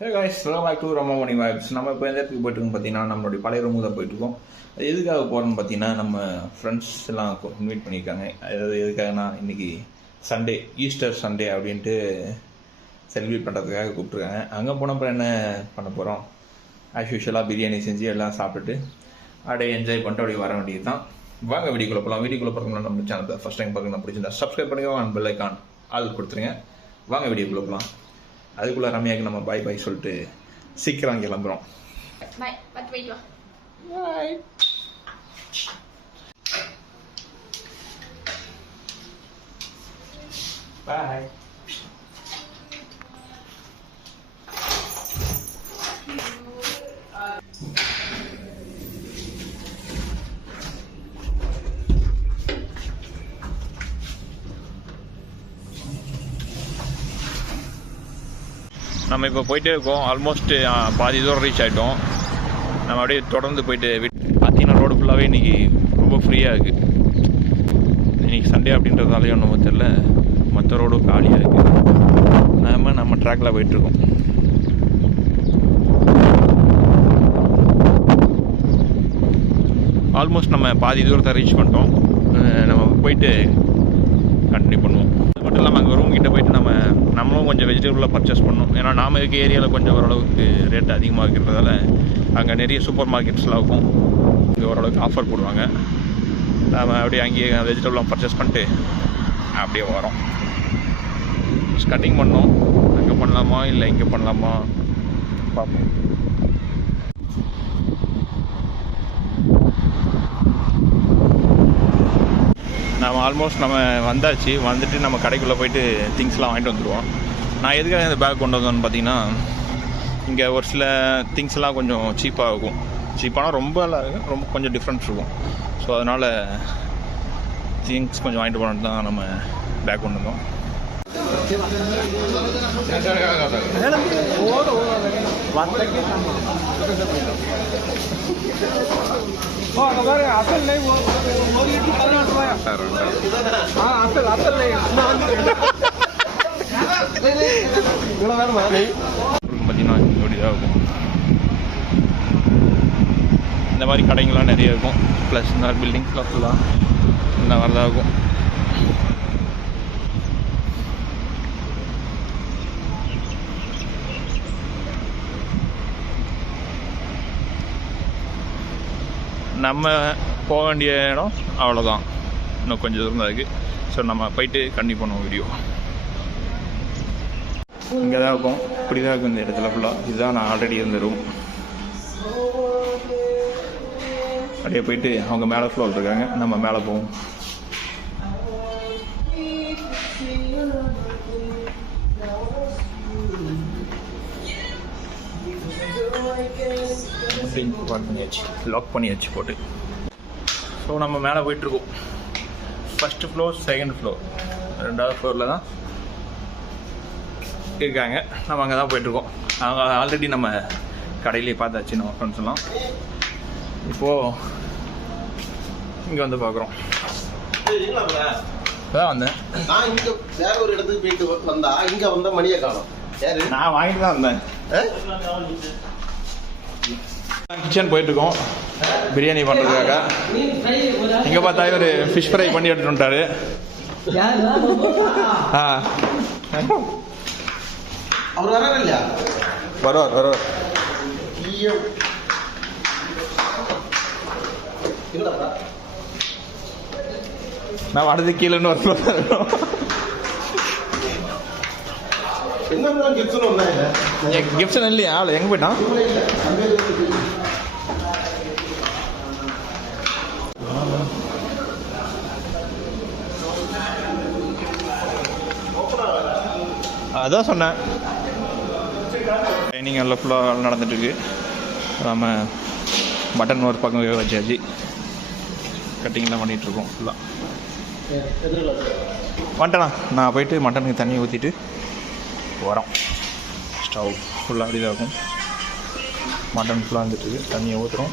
Hey guys welcome back to Mani vibes நம்ம இப்போ எந்த இடத்துக்கு போயிட்டு இருக்கோம் பார்த்தீங்கன்னா நம்மளுடைய பழைய ரூமு தான் போயிட்டுருக்கோம் அது எதுக்காக போகிறோம்னு பார்த்தீங்கன்னா நம்ம ஃப்ரெண்ட்ஸ் எல்லாம் இன்வைட் பண்ணியிருக்காங்க. அதாவது எதுக்காகனா இன்னைக்கு சண்டே ஈஸ்டர் சண்டே அப்படின்ட்டு செலிப்ரேட் பண்ணுறதுக்காக கூப்பிட்ருக்காங்க அங்கே போனப்போ என்ன பண்ண போகிறோம் ஆஸ் யூஷுவலாக பிரியாணி செஞ்சு எல்லாம் சாப்பிட்டுட்டு அப்படியே என்ஜாய் பண்ணிட்டு அப்படியே வர வேண்டியது தான் வாங்க வீடியோக்குள்ள போகலாம் வீடியோக்குள்ளே போகிறோம்னா நம்ம சேனல் ஃபஸ்ட் டைம் பார்க்கணும் பிடிச்சிருந்தா சப்ஸ்கிரைப் பண்ணுங்க அண்ட் பெல் ஐக்கான் ஆள் கொடுத்துருங்க. வாங்க வீடியோக்குள்ளே போகலாம் அதுக்குள்ள ரம்யாக்கு நம்ம பாய் பாய் சொல்லிட்டு சீக்கிரம் கிளம்புறோம். பாய் நம்ம இப்போ போயிட்டே இருக்கோம். ஆல்மோஸ்ட் பாதி தூரம் ரீச் ஆகிட்டோம் நம்ம அப்படியே தொடர்ந்து போயிட்டு பார்த்தீங்கன்னா ரோடு ஃபுல்லாகவே இன்றைக்கி ரொம்ப ஃப்ரீயாக இருக்குது இன்னைக்கு சண்டே அப்படின்றதாலேயும் நம்ம தெரில மற்ற ரோடும் காலியாக இருக்குது நாம நம்ம ட்ராக்கில் போயிட்டுருக்கோம் ஆல்மோஸ்ட் நம்ம பாதி தூரத்தை ரீச் பண்ணிட்டோம். நம்ம போயிட்டு கண்டினியூ பண்ணுவோம். மட்டும் இல்லாமல் அங்கே ரூம் கிட்டே போயிட்டு நம்ம நம்மளும் கொஞ்சம் வெஜிடபிளாக பர்ச்சேஸ் பண்ணோம் ஏன்னா நாம இருக்க ஏரியாவில் கொஞ்சம் ஓரளவுக்கு ரேட் அதிகமாக இருக்கிறதால அங்கே நிறைய சூப்பர் மார்க்கெட்ஸ்லாம் இருக்கும். இங்கே ஓரளவுக்கு ஆஃபர் போடுவாங்க. நாம் அப்படியே அங்கேயே வெஜிடபிள்லாம் பர்ச்சேஸ் பண்ணிட்டு அப்படியே வரோம். கட்டிங் பண்ணோம். அங்கே பண்ணலாமா? இல்லை இங்கே பண்ணலாமா? பார்ப்போம். நம்ம ஆல்மோஸ்ட் நம்ம வந்தாச்சு. வந்துட்டு நம்ம கடைக்குள்ளே போயிட்டு திங்ஸ்லாம் வாங்கிட்டு வந்துடுவோம் நான் எதுக்காக இந்த பேக் கொண்டு வந்தோன்னு பார்த்தீங்கன்னா இங்கே ஒரு சில திங்ஸ்லாம் கொஞ்சம் சீப்பாக இருக்கும். சீப்பானால் ரொம்ப ரொம்ப கொஞ்சம் டிஃப்ரெண்ட்ஸ் இருக்கும். ஸோ அதனால் திங்ஸ் கொஞ்சம் வாங்கிட்டு போனது தான் நம்ம பேக் கொண்டு வந்தோம். అసలు లేవు అసలు అసలు பார்த்தீங்கன்னா இப்படிதான் இருக்கும் இந்த மாதிரி கடைங்கள்லாம் நிறைய இருக்கும். ப்ளஸ் இந்த மாதிரி பில்டிங்ஸ்லாம் ஃபுல்லாக இந்த மாதிரி தான் இருக்கும். நம்ம போக வேண்டிய இடம் அவ்வளோதான் இன்னும் கொஞ்சம் தூரம் தான் இருக்குது ஸோ நம்ம போயிட்டு கண்டிப்பாக பண்ணுவோம் வீடியோ இங்கே தான் இருக்கும். இப்படி தான் இருக்கும் இந்த இடத்துல ஃபுல்லாக இதுதான் நான் ஆல்ரெடி இருந்த ரூம் அப்படியே போயிட்டு அவங்க மேலே ஃப்ளோர் இருக்காங்க நம்ம மேலே போவோம். பண்ணியாச்சு லாக் பண்ணியாச்சு போட்டு. ஸோ நம்ம மேலே போயிட்டுருக்கோம். ஃபஸ்ட்டு ஃப்ளோர் செகண்ட் ஃப்ளோர் ரெண்டாவது ஃப்ளோரில் தான் இருக்காங்க. நம்ம அங்கே தான் போயிட்டுருக்கோம். அவங்க ஆல்ரெடி நம்ம கடையிலே பார்த்தாச்சு நம்ம ஃப்ரெண்ட்ஸ் எல்லாம். இப்போது இங்கே வந்து பார்க்குறோம். இப்போதான் வந்தேன். நான் இங்க வேற ஒரு இடத்துக்கு போயிட்டு வந்தா இங்க வந்த மணியை காணும். நான் வாங்கிட்டு தான் வந்தேன். கிச்சன் போயிட்டுருக்கோம். பிரியாணி பண்ணுறதுக்காக. இங்கே பார்த்தா இவர் ஃபிஷ் ஃப்ரை பண்ணி எடுத்துட்டு வந்துட்டாரு ஆ. அவர் வராரு இல்லையா? வருவார் வருவார். நான் அடுத்து கீழேன்னு ஒண்ணா இல்ல கிஃப்ட்ஸ் இல்லையா? எங்கே போயிட்டான் இவங்களே இல்ல அங்கே இருக்கு. அதான் சொன்னேன். ட்ரைனிங் எல்லாம் ஃபுல்லாக நடந்துட்டுருக்கு. நம்ம மட்டன் ஒரு பக்கம் வேக வச்சாச்சு கட்டிங்லாம் பண்ணிகிட்ருக்கோம் ஃபுல்லாக வந்துட்டேண்ணா. நான் போயிட்டு மட்டனுக்கு தண்ணி ஊற்றிட்டு வரோம் ஸ்டவ் ஃபுல்லாக அப்படி தான் இருக்கும். மட்டன் ஃபுல்லாக வந்துட்டுருக்கு. தண்ணியை ஊற்றுறோம்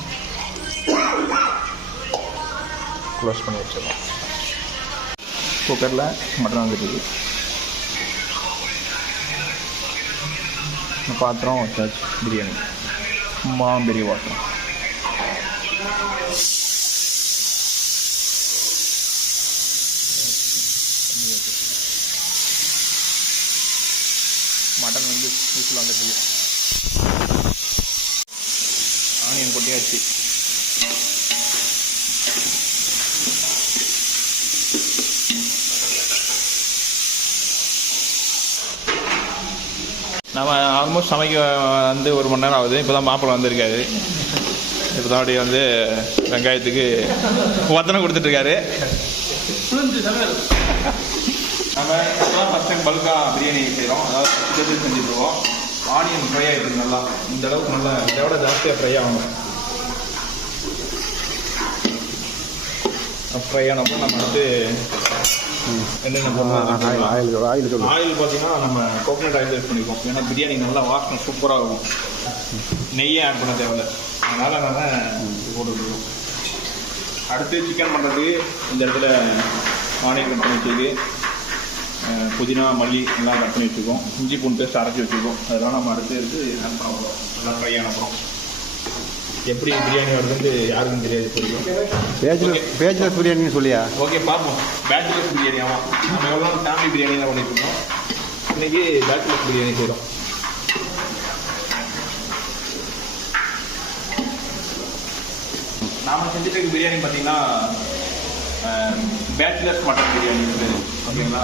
க்ளோஸ் பண்ணி வச்சிடலாம் குக்கரில் மட்டன் வந்துட்டுருக்கு. பாத்திரம் வச்சாச்சு பிரியாணி சும்மா பாத்திரம். மட்டன் வந்து வீட்டில் வந்துட்டு ஆனியன் கொட்டியாச்சு. நம்ம ஆல்மோஸ்ட் சமைக்க வந்து ஒரு மணி நேரம் ஆகுது. இப்போ தான் மாப்பிள்ளை வந்திருக்காரு. இப்போ தான் அப்படியே வந்து வெங்காயத்துக்கு வத்தனை கொடுத்துட்ருக்காரு நம்ம இப்போதான் ஃபஸ்ட் டைம் பல்கா பிரியாணி செய்கிறோம் அதாவது சிக்கன் செஞ்சுருவோம் ஆனியன் ஃப்ரை ஆகிடுது நல்லா. இந்த அளவுக்கு நல்லா இதை விட ஜாஸ்தியாக ஃப்ரை ஆகணும். ஃப்ரை ஆனப்போ நம்ம வந்து என்னென்ன ஆயில் ஆயில் ஆயில் பார்த்தீங்கன்னா நம்ம கோகனட் ஆயில் யூஸ் பண்ணிப்போம். ஏன்னா பிரியாணி நல்லா வாசனை சூப்பராக இருக்கும். நெய்யே ஆட் பண்ண தேவையில்ல. அதனால் இது போட்டுருக்கோம் அடுத்து சிக்கன் பண்ணுறதுக்கு இந்த இடத்துல ஆனியன் கட் பண்ணி வச்சுருக்கு. புதினா மல்லி எல்லாம் கட் பண்ணி வச்சுருக்கோம். இஞ்சி பூண்டு பேஸ்ட் அரைச்சி வச்சுருக்கோம். அதெல்லாம் நம்ம அடுத்து எடுத்து எல்லாம் ஃப்ரை அனுப்புகிறோம் எப்படி பிரியாணி வருதுன்னு யாருக்கும் தெரியாது பிடிக்கும்? பேச்சுலர் பேச்சுலர் பிரியாணின்னு சொல்லியா? ஓகே பார்ப்போம். பேச்சுலர்ஸ் பிரியாணி ஆமாம் நம்ம எவ்வளோ ஃபேமிலி பிரியாணி தான் பண்ணிட்டு இருக்கோம். இன்னைக்கு பேச்சுலர்ஸ் பிரியாணி செய்கிறோம் நாம செஞ்சுட்டு இருக்க பிரியாணி பார்த்தீங்கன்னா பேச்சுலர்ஸ் மட்டன் பிரியாணி ஓகேங்களா?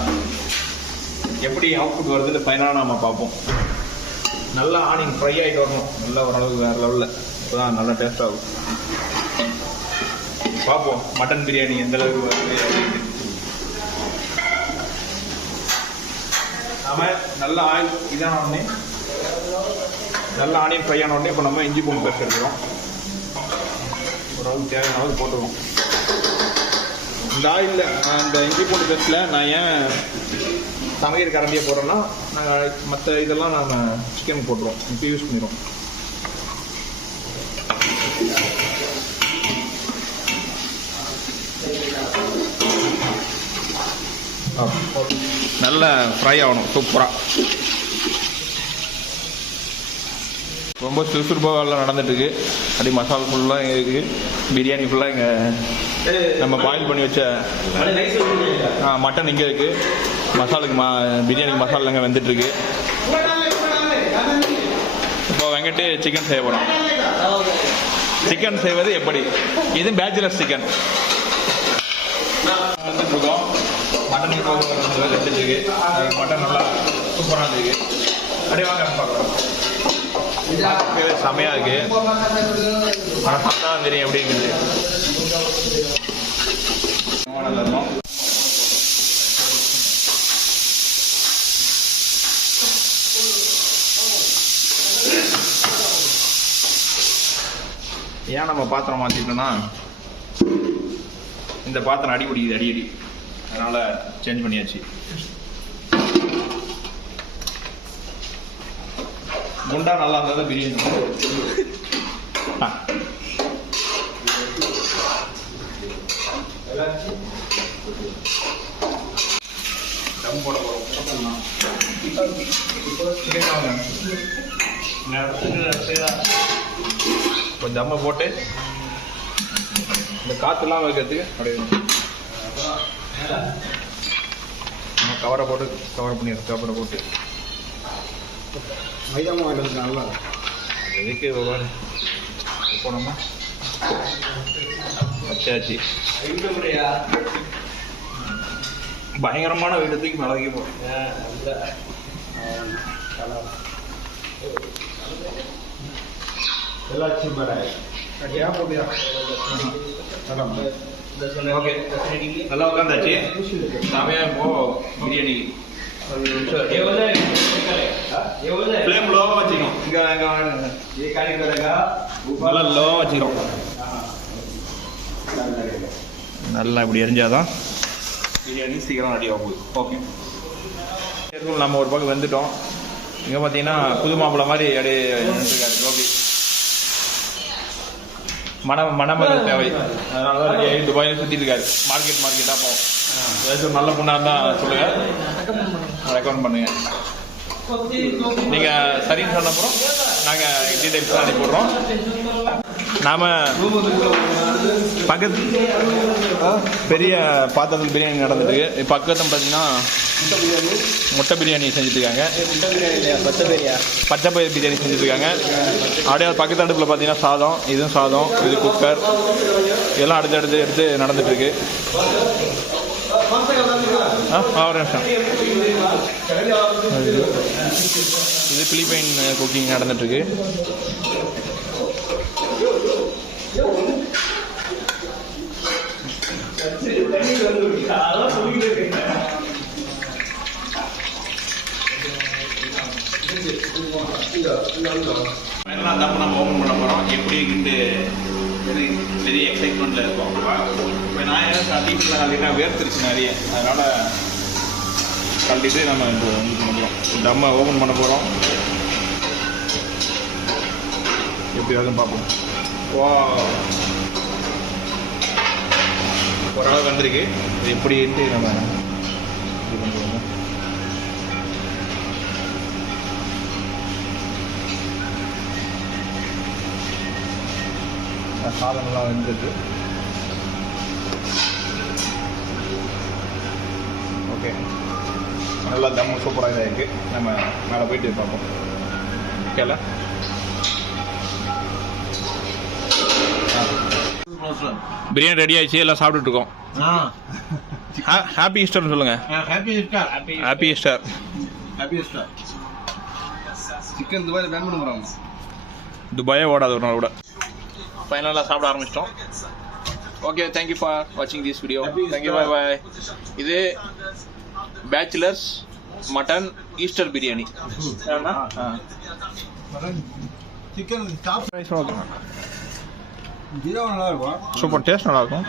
எப்படி அவுட்புட் வருதுன்னு ஃபைனலாக நம்ம பார்ப்போம். நல்லா ஆனியன் ஃப்ரை ஆகிட்டு வரணும். நல்லா ஓரளவுக்கு வேறு லெவலில் இப்போதான் நல்லா டேஸ்ட் ஆகும். பார்ப்போம் மட்டன் பிரியாணி எந்த அளவுக்கு வருது அப்படின்ட்டு நாம நல்ல ஆயில் இதான உடனே நல்ல ஆனியன் ஃப்ரை ஆன உடனே இப்போ நம்ம இஞ்சி பூண்டு பேஸ்ட் எடுக்கிறோம். ஓரளவுக்கு தேவையான அளவு போட்டுருவோம். இந்த ஆயிலில் அந்த இஞ்சி பூண்டு பேஸ்ட்டில் நான் ஏன் சமையல் கரண்டியை போடுறேன்னா நாங்கள் மற்ற இதெல்லாம் நாம சிக்கன் போட்டுருவோம். இப்போ யூஸ் பண்ணிடுவோம் நல்லா ஃப்ரை ஆகணும். சூப்பராக ரொம்ப சுறுசுறுப்பாக வேலை நடந்துட்டு இருக்கு அப்படி மசாலா ஃபுல்லாக இங்கே இருக்கு. பிரியாணி ஃபுல்லாக இங்கே நம்ம பாயில் பண்ணி வச்ச மட்டன் இங்கே இருக்கு. மசாலுக்கு மா பிரியாணிக்கு மசாலா இங்கே வெந்துட்டு இருக்கு இப்போ வெங்கட்டு சிக்கன் செய்ய போகிறோம் சிக்கன் செய்வது எப்படி? இது பேச்சுலர் சிக்கன் மட்டன் இப்போ வெந்துட்டு மட்டன் நல்லா சூப்பராக இருக்கு அப்படியே வாங்க பார்க்கலாம். பார்க்கவே செமையா இருக்கு. ஆனால் சாப்பிட்டா தெரியும் எப்படி இருக்குது நல்லா இருக்கும். ஏன் நம்ம பாத்திரம் மாற்றிட்டோம்னா இந்த பாத்திரம் அடி பிடிக்குது அடி அடி. அதனால சேஞ்ச் பண்ணியாச்சு. குண்டா நல்லா இருந்தால் பிரியாணி. தம் போட போகிறோம் கொஞ்சம் தம்மை போட்டு இந்த காற்றுலாம் வைக்கிறதுக்கு அப்படியே நம்ம கவரை போட்டு கவர் பண்ணிடுறோம் கவரை போட்டு. மைதா மாவு வாங்கிட்டு நல்லா எதுக்கு ஒவ்வொரு போனோமா? வச்சாச்சு. பயங்கரமான வீடு தூக்கி மிளகி போடும் எல்லாச்சும் ஓகே நல்லா உட்காந்தாச்சு செமையா இப்போ பிரியாணி ஃப்ளேம் லோவாக வச்சுக்கணும் இங்கே நல்லா லோவாக வச்சுக்கிறோம் நல்லா இப்படி எரிஞ்சாதான் பிரியாணி சீக்கிரம் ரெடி ஆகும். ஓகே நம்ம ஒரு பக்கம் வந்துட்டோம். இங்கே பார்த்தீங்கன்னா புது மாப்பிள்ளை மாதிரி அப்படியே ஓகே மன மணமகள் தேவை. அதனால தான் துபாயில் சுற்றிட்டு இருக்காரு. மார்க்கெட் மார்க்கெட்டாக போவோம். ஏதாச்சும் ஒரு நல்ல பொண்ணாக இருந்தால் சொல்லுங்கள் ரெக்கமெண்ட் பண்ணுங்க. நீங்கள் சரின்னு சொன்ன அப்புறம் நாங்கள் டீட்டெயில்ஸ் அனுப்பிவிட்றோம் நாம் பக்கத்து பெரிய பாத்திரத்தில் பிரியாணி நடந்துட்டு இருக்கு. பக்கத்தில் பார்த்தீங்கன்னா முட்டை பிரியாணி செஞ்சுட்ருக்காங்க பச்சை பச்சை பயிர் பிரியாணி செஞ்சுட்டுருக்காங்க அப்படியே பக்கத்து அடுப்பில் பார்த்தீங்கன்னா சாதம் இதுவும் சாதம் இது குக்கர். இதெல்லாம் அடுத்து அடுத்து எடுத்து நடந்துட்டுருக்கு ஒரு நிமிஷம். இது பிலிப்பைன் குக்கிங் நடந்துட்டுருக்கு ஃபைனலாக தப்பு நம்ம ஓப்பன் பண்ண போகிறோம் எப்படி இருக்குன்ட்டு வெரி எக்ஸைட்மெண்ட்டில் இருக்கோம் இப்போ நான் என்ன அதிகமாக அதிகமாக வேர்த்துருச்சு நிறைய அதனால் கண்டிப்பாக நம்ம இப்போ இது பண்ண போகிறோம் தம்மை ஓப்பன் பண்ண போகிறோம் எப்படி பார்ப்போம். வா ஓரளவு வந்திருக்கு. இது எப்படின்ட்டு நம்ம இது பண்ணுவோம்? சாதனம்லாம் வந்துருக்கு. ஓகே நல்லா தம் சூப்பராக இதாக இருக்குது நம்ம மேலே போயிட்டு பார்ப்போம். ஓகேல பிரியாணி ரெடி ஆயிடுச்சு எல்லாம் சாப்பிட்டுட்டு இருக்கோம். ஹாப்பி ஈஸ்டர்னு சொல்லுங்க. ஹாப்பி இருக்கா ஹாப்பி ஈஸ்டர் ஹாப்பி சிக்கன் துபாயில் பேன் பண்ண போகிறாங்க துபாயே ஓடாது ஒரு நாள் கூட. ஃபைனலாக சாப்பிட ஆரம்பிச்சிட்டோம். ஓகே தேங்க்யூ ஃபார் வாட்சிங் this video thank you bye bye இது bachelors mutton Easter biryani chicken top okay நல்லா இருக்கும் சூப்பர் டேஸ்ட் நல்லாயிருக்கும்